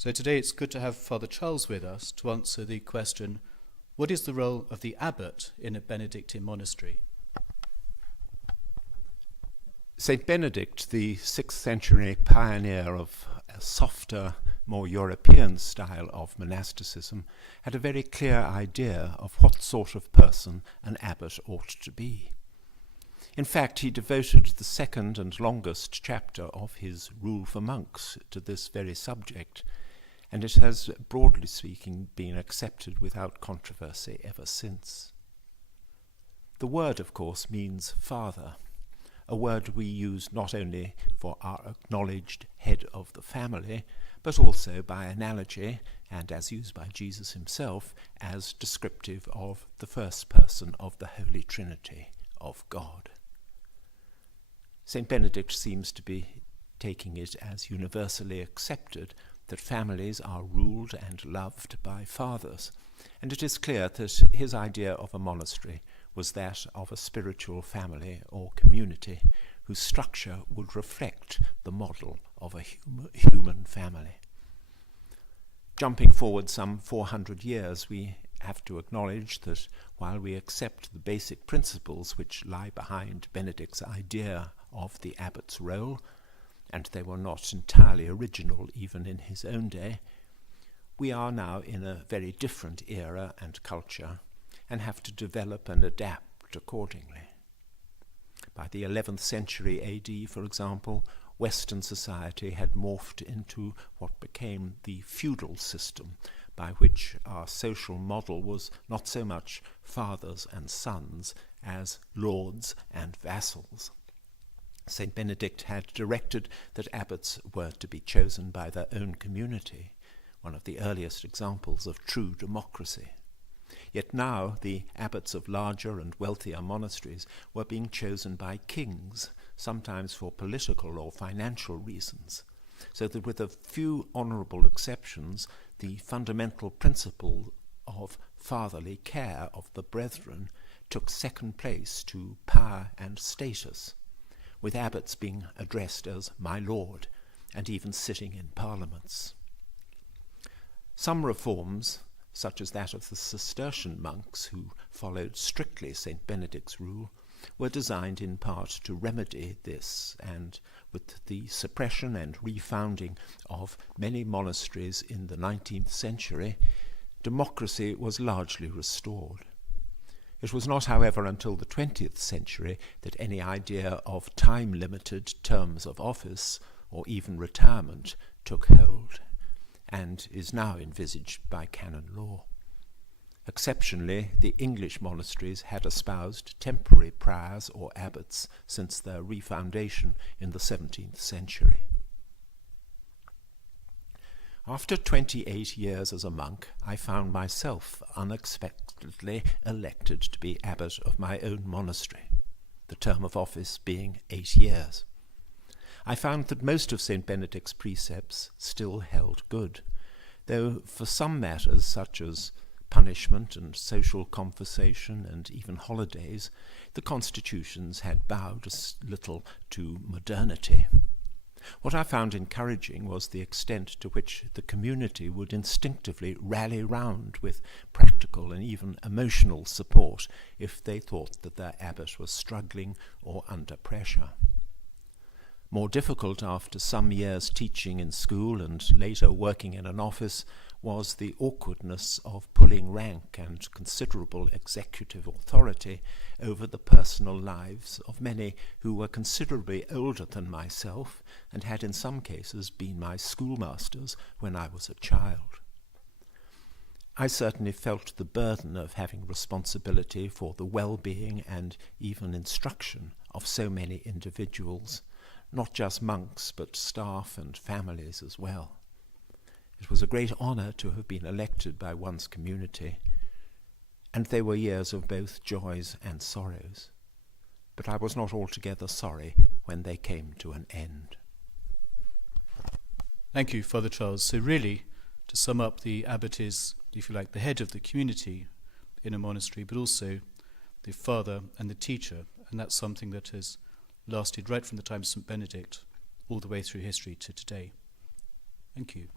So today it's good to have Father Charles with us to answer the question, what is the role of the abbot in a Benedictine monastery? St. Benedict, the 6th century pioneer of a softer, more European style of monasticism, had a very clear idea of what sort of person an abbot ought to be. In fact, he devoted the second and longest chapter of his Rule for Monks to this very subject, and it has, broadly speaking, been accepted without controversy ever since. The word, of course, means father, a word we use not only for our acknowledged head of the family, but also by analogy, and as used by Jesus himself, as descriptive of the first person of the Holy Trinity of God. St. Benedict seems to be taking it as universally accepted that families are ruled and loved by fathers, and it is clear that his idea of a monastery was that of a spiritual family or community whose structure would reflect the model of a human family. Jumping forward some 400 years, we have to acknowledge that while we accept the basic principles which lie behind Benedict's idea of the abbot's role, and they were not entirely original even in his own day, we are now in a very different era and culture and have to develop and adapt accordingly. By the 11th century AD, for example, Western society had morphed into what became the feudal system, by which our social model was not so much fathers and sons as lords and vassals. St. Benedict had directed that abbots were to be chosen by their own community, one of the earliest examples of true democracy. Yet now the abbots of larger and wealthier monasteries were being chosen by kings, sometimes for political or financial reasons, so that with a few honourable exceptions, the fundamental principle of fatherly care of the brethren took second place to power and status, with abbots being addressed as my lord and even sitting in parliaments. Some reforms, such as that of the Cistercian monks who followed strictly St. Benedict's rule, were designed in part to remedy this, and with the suppression and refounding of many monasteries in the 19th century, democracy was largely restored. It was not, however, until the 20th century that any idea of time-limited terms of office or even retirement took hold, and is now envisaged by canon law. Exceptionally, the English monasteries had espoused temporary priors or abbots since their refoundation in the 17th century. After 28 years as a monk, I found myself unexpectedly elected to be abbot of my own monastery, the term of office being 8 years. I found that most of St. Benedict's precepts still held good, though for some matters such as punishment and social conversation and even holidays, the constitutions had bowed a little to modernity. What I found encouraging was the extent to which the community would instinctively rally round with practical and even emotional support if they thought that their abbot was struggling or under pressure. More difficult after some years teaching in school and later working in an office was the awkwardness of pulling rank and considerable executive authority over the personal lives of many who were considerably older than myself and had in some cases been my schoolmasters when I was a child. I certainly felt the burden of having responsibility for the well-being and even instruction of so many individuals, not just monks but staff and families as well. It was a great honour to have been elected by one's community, and they were years of both joys and sorrows. But I was not altogether sorry when they came to an end. Thank you, Father Charles. So really, to sum up, the abbot is, if you like, the head of the community in a monastery, but also the father and the teacher, and that's something that has lasted right from the time of St. Benedict all the way through history to today. Thank you.